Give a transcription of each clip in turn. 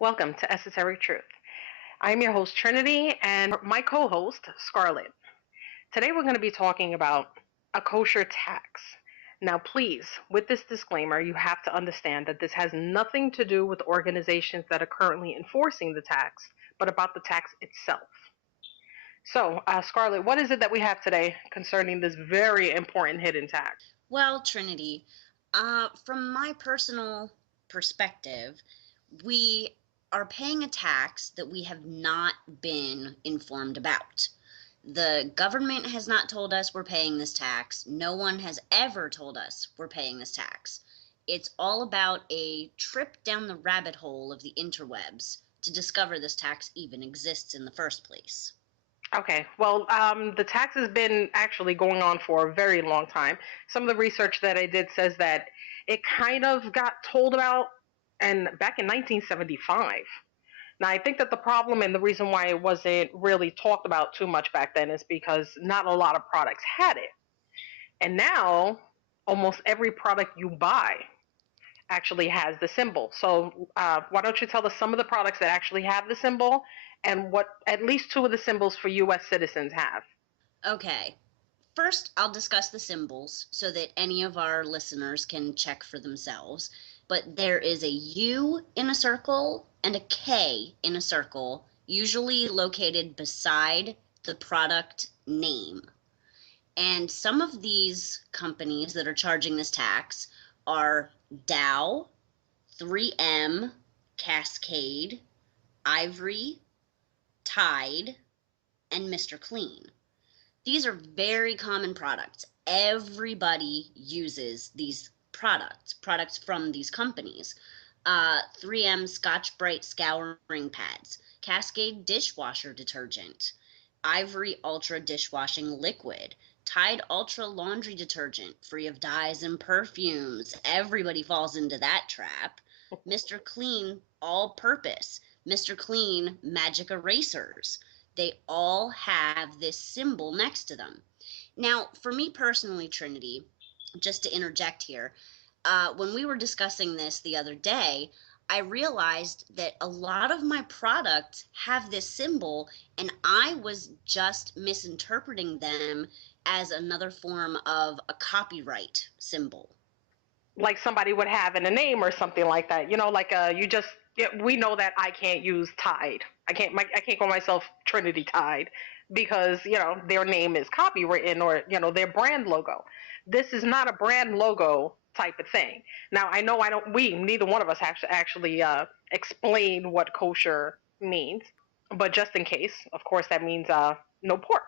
Welcome to Esoteric-Truth. I'm your host, Trinity, and my co-host, Scarlett. Today we're going to be talking about a kosher tax. Now, please, with this disclaimer, you have to understand that this has nothing to do with organizations that are currently enforcing the tax, but about the tax itself. So, Scarlett, what is it that we have today concerning this very important hidden tax? Well, Trinity, from my personal perspective, we are paying a tax that we have not been informed about. The government has not told us we're paying this tax. No one has ever told us we're paying this tax. It's all about a trip down the rabbit hole of the interwebs to discover this tax even exists in the first place. Okay, well, the tax has been actually going on for a very long time. Some of the research that I did says that it kind of got told about and back in 1975. Now, I think that the problem and the reason why it wasn't really talked about too much back then is because not a lot of products had it. And now, almost every product you buy actually has the symbol. So, why don't you tell us some of the products that actually have the symbol and what at least two of the symbols for U.S. citizens have? Okay. First, I'll discuss the symbols so that any of our listeners can check for themselves. But there is a U in a circle and a K in a circle, usually located beside the product name. And some of these companies that are charging this tax are Dow, 3M, Cascade, Ivory, Tide, and Mr. Clean. These are very common products. Everybody uses these products from these companies. 3M Scotch Brite scouring pads, Cascade dishwasher detergent, Ivory Ultra dishwashing liquid, Tide Ultra laundry detergent, free of dyes and perfumes. Everybody falls into that trap. Mr. Clean all purpose, Mr. Clean magic erasers. They all have this symbol next to them. Now, for me personally, Trinity, just to interject here, when we were discussing this the other day, I realized that a lot of my products have this symbol, and I was just misinterpreting them as another form of a copyright symbol. Like somebody would have in a name or something like that. Like we know that I can't use Tide. I can't call myself Trinity Tide because their name is copywritten or their brand logo. This is not a brand logo type of thing. Now I know I don't. We neither one of us have to actually explain what kosher means, but just in case, of course, that means no pork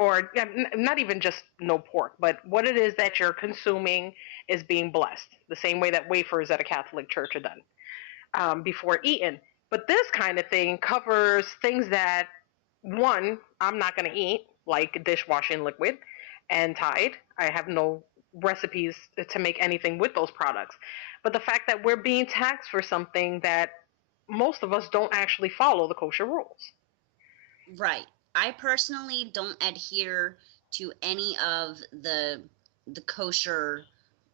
or not even just no pork, but what it is that you're consuming is being blessed, the same way that wafers at a Catholic church are done before eating. But this kind of thing covers things that, one, I'm not going to eat, like dishwashing liquid and Tide. I have no recipes to make anything with those products. But the fact that we're being taxed for something that most of us don't actually follow the kosher rules. Right. I personally don't adhere to any of the kosher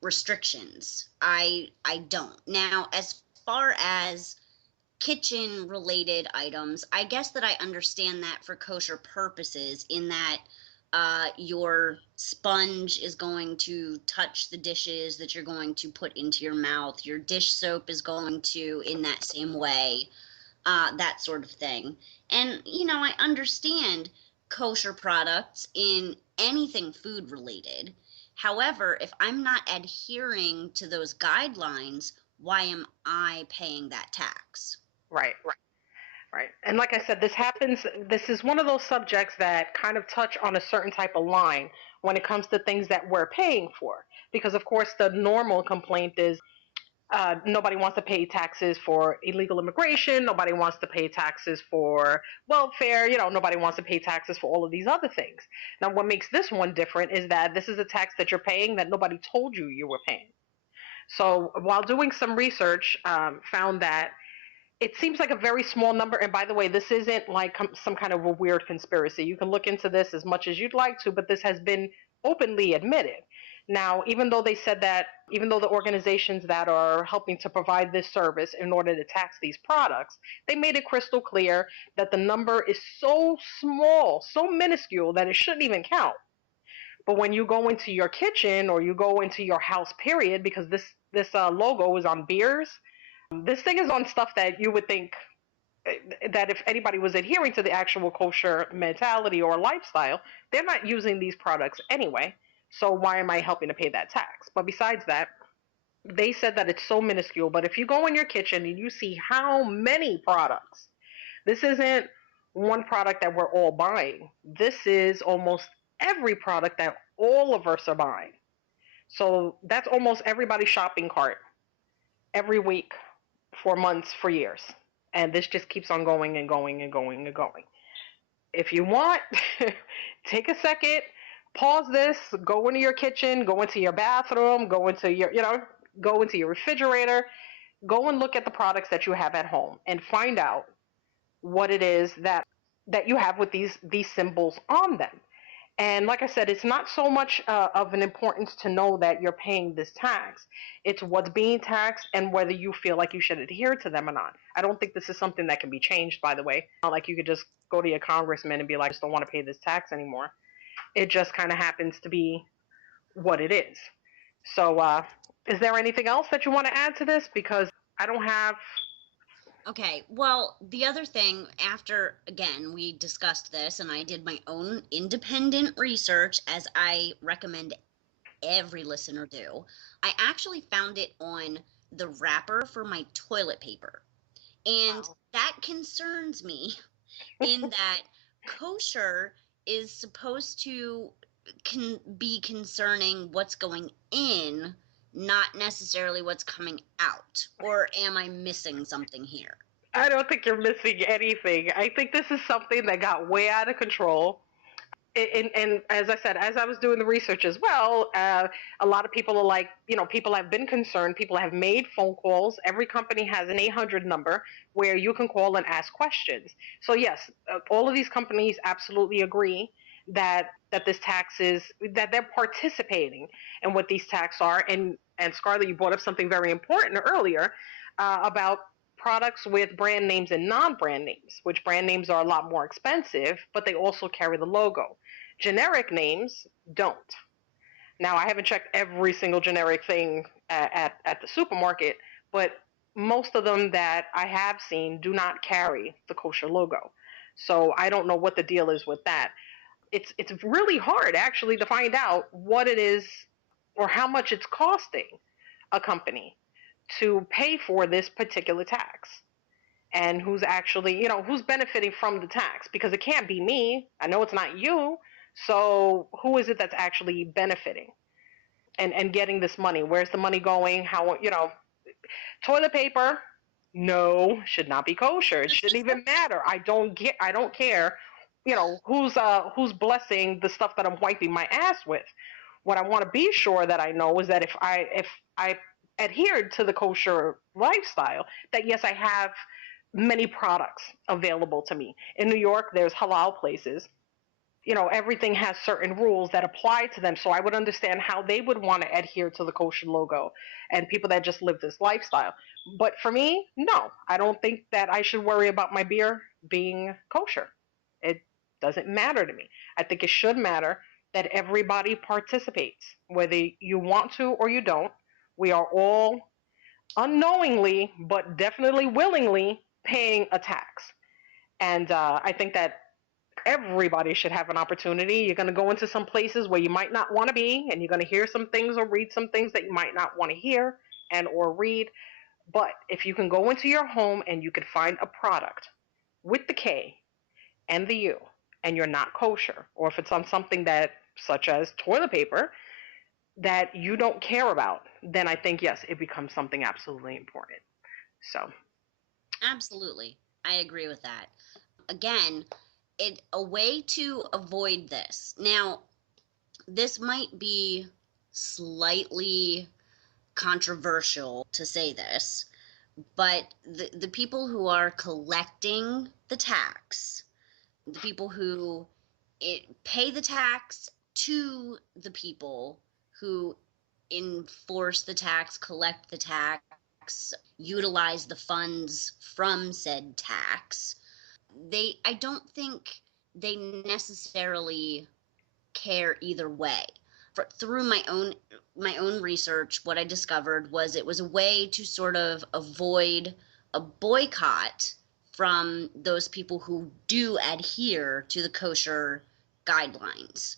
restrictions. I don't. Now, as far as kitchen related items, I guess that I understand that for kosher purposes, in that your sponge is going to touch the dishes that you're going to put into your mouth. Your dish soap is going to, in that same way, that sort of thing. And, I understand kosher products in anything food related. However, if I'm not adhering to those guidelines, why am I paying that tax? Right. Right. And like I said, this is one of those subjects that kind of touch on a certain type of line when it comes to things that we're paying for. Because, of course, the normal complaint is nobody wants to pay taxes for illegal immigration. Nobody wants to pay taxes for welfare. Nobody wants to pay taxes for all of these other things. Now, what makes this one different is that this is a tax that you're paying that nobody told you you were paying. So, while doing some research, found that it seems like a very small number. And by the way, this isn't like some kind of a weird conspiracy. You can look into this as much as you'd like to, but this has been openly admitted Now, even though they said that, even though the organizations that are helping to provide this service in order to tax these products, they made it crystal clear that the number is so small, so minuscule that it shouldn't even count. But when you go into your kitchen or you go into your house, period, because this logo is on beers, this thing is on stuff that you would think that if anybody was adhering to the actual kosher mentality or lifestyle, they're not using these products anyway. So why am I helping to pay that tax? But besides that, they said that it's so minuscule. But if you go in your kitchen and you see how many products, this isn't one product that we're all buying. This is almost every product that all of us are buying. So that's almost everybody's shopping cart every week for months, for years. And this just keeps on going and going and going and going. If you want, take a second, pause this, go into your kitchen, go into your bathroom, go into your, go into your refrigerator, go and look at the products that you have at home and find out what it is that you have with these symbols on them. And like I said, it's not so much of an importance to know that you're paying this tax. It's what's being taxed and whether you feel like you should adhere to them or not. I don't think this is something that can be changed, by the way. Not like you could just go to your congressman and be like, I just don't want to pay this tax anymore. It just kind of happens to be what it is. So, is there anything else that you want to add to this? Because I don't have. Okay, well, the other thing, after again, we discussed this and I did my own independent research, as I recommend every listener do, I actually found it on the wrapper for my toilet paper. And Wow. that concerns me in that kosher is supposed to be concerning what's going in, not necessarily what's coming out. Or am I missing something here? I don't think you're missing anything. I think this is something that got way out of control. And as I said, as I was doing the research as well, a lot of people are like, people have been concerned. People have made phone calls. Every company has an 800 number where you can call and ask questions. So yes, all of these companies absolutely agree that this tax is that they're participating in what these tax are. And Scarlett, you brought up something very important earlier about products with brand names and non-brand names, which brand names are a lot more expensive, but they also carry the logo. Generic names don't. Now, I haven't checked every single generic thing at the supermarket, but most of them that I have seen do not carry the kosher logo. So I don't know what the deal is with that. It's really hard actually to find out what it is or how much it's costing a company to pay for this particular tax and who's actually, who's benefiting from the tax because it can't be me. I know it's not you. So who is it that's actually benefiting and getting this money? Where's the money going? How, toilet paper? No, should not be kosher. It shouldn't even matter. I don't care. Who's blessing the stuff that I'm wiping my ass with. What I want to be sure that I know is that if I adhered to the kosher lifestyle, that yes, I have many products available to me. In New York, there's halal places. Everything has certain rules that apply to them. So I would understand how they would want to adhere to the kosher logo and people that just live this lifestyle. But for me, no, I don't think that I should worry about my beer being kosher. It doesn't matter to me. I think it should matter that everybody participates, whether you want to or you don't. We are all unknowingly, but definitely willingly paying a tax. And I think that everybody should have an opportunity. You're going to go into some places where you might not want to be, and you're going to hear some things or read some things that you might not want to hear and or read. But if you can go into your home and you can find a product with the K and the U, and you're not kosher, or if it's on something that, such as toilet paper, that you don't care about, then I think yes, it becomes something absolutely important. So, Absolutely. I agree with that. Again, a way to avoid this. Now, this might be slightly controversial to say this, but the people who are collecting the tax, the people who pay the tax to the people who enforce the tax, collect the tax, utilize the funds from said tax. I don't think they necessarily care either way. Through my own research, what I discovered was it was a way to sort of avoid a boycott from those people who do adhere to the kosher guidelines.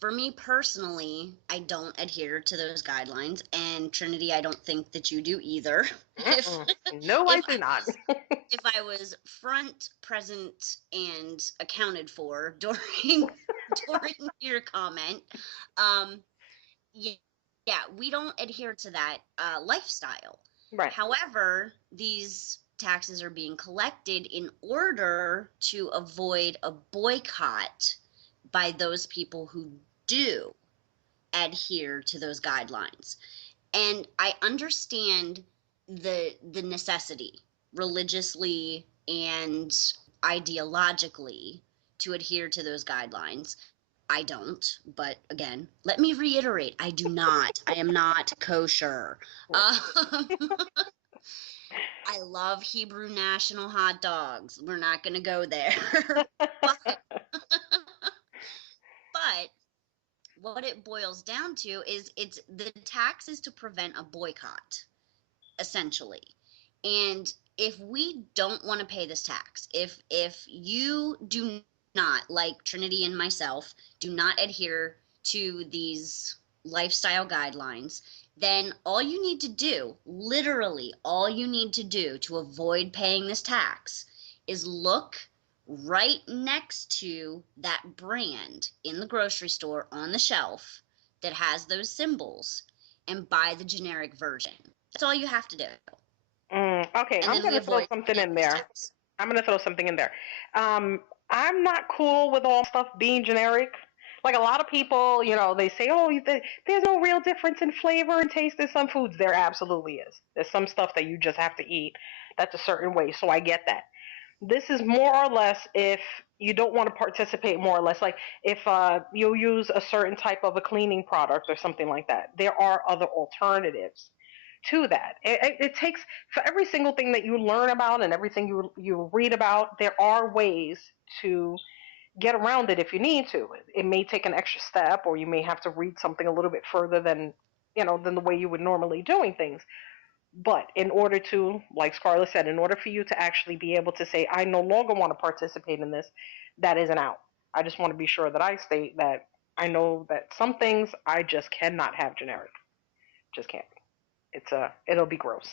For me personally, I don't adhere to those guidelines, and Trinity, I don't think that you do either. If Mm-mm. No, I if do not. if I was front, present, and accounted for during your comment, um, yeah, yeah, we don't adhere to that lifestyle. Right. However, these taxes are being collected in order to avoid a boycott by those people who do adhere to those guidelines. And I understand the necessity religiously and ideologically to adhere to those guidelines. I don't, but again, let me reiterate, I do not. I am not kosher. Right. Um, I love Hebrew national hot dogs. We're not going to go there. but but what it boils down to is it's the tax is to prevent a boycott, essentially. And if we don't want to pay this tax, if you do not, like Trinity and myself, do not adhere to these lifestyle guidelines, then all you need to do, literally all you need to do to avoid paying this tax is look right next to that brand in the grocery store on the shelf that has those symbols and buy the generic version. That's all you have to do. Okay, And I'm then going we to throw avoid something paying in this there. tax. I'm going to throw something in there. I'm not cool with all stuff being generic. Like a lot of people, they say, oh, there's no real difference in flavor and taste in some foods. There absolutely is. There's some stuff that you just have to eat that's a certain way. So I get that. This is more or less if you don't want to participate, more or less. Like if you use a certain type of a cleaning product or something like that, there are other alternatives to that. It takes, for every single thing that you learn about and everything you read about, there are ways to get around it if you need to. It may take an extra step, or you may have to read something a little bit further than the way you would normally doing things. But in order to, like Scarlett said, in order for you to actually be able to say, I no longer want to participate in this, that isn't out. I just want to be sure that I state that I know that some things I just cannot have generic. Just can't. It'll be gross.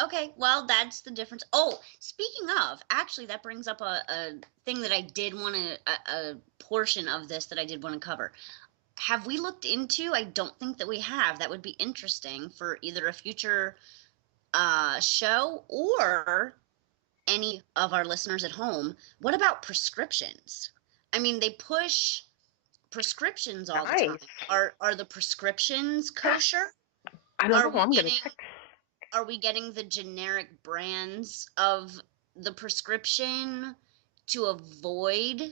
Okay, well, that's the difference. Oh, speaking of, actually, that brings up a thing that I did want to, a portion of this that I did want to cover. Have we looked into? I don't think that we have. That would be interesting for either a future show or any of our listeners at home. What about prescriptions? I mean, they push prescriptions all the time. Nice. Are the prescriptions kosher? I don't Are know. we I'm gonna getting check. are we getting the generic brands of the prescription to avoid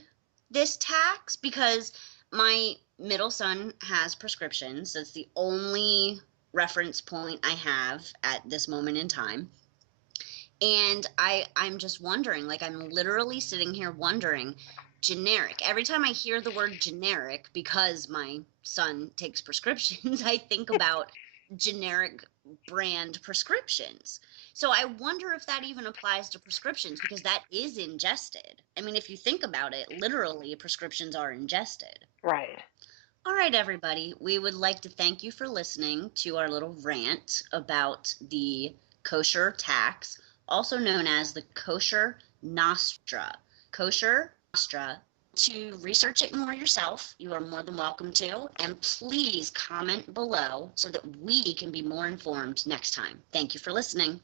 this tax? Because my middle son has prescriptions. That's the only reference point I have at this moment in time. And I'm just wondering, like I'm literally sitting here wondering, generic. Every time I hear the word generic, because my son takes prescriptions, I think about generic brand prescriptions. So I wonder if that even applies to prescriptions because that is ingested. I mean, if you think about it, literally prescriptions are ingested. Right. All right, everybody, we would like to thank you for listening to our little rant about the kosher tax, also known as the kosher Nostra. Kosher Nostra. To research it more yourself, you are more than welcome to. And please comment below so that we can be more informed next time. Thank you for listening.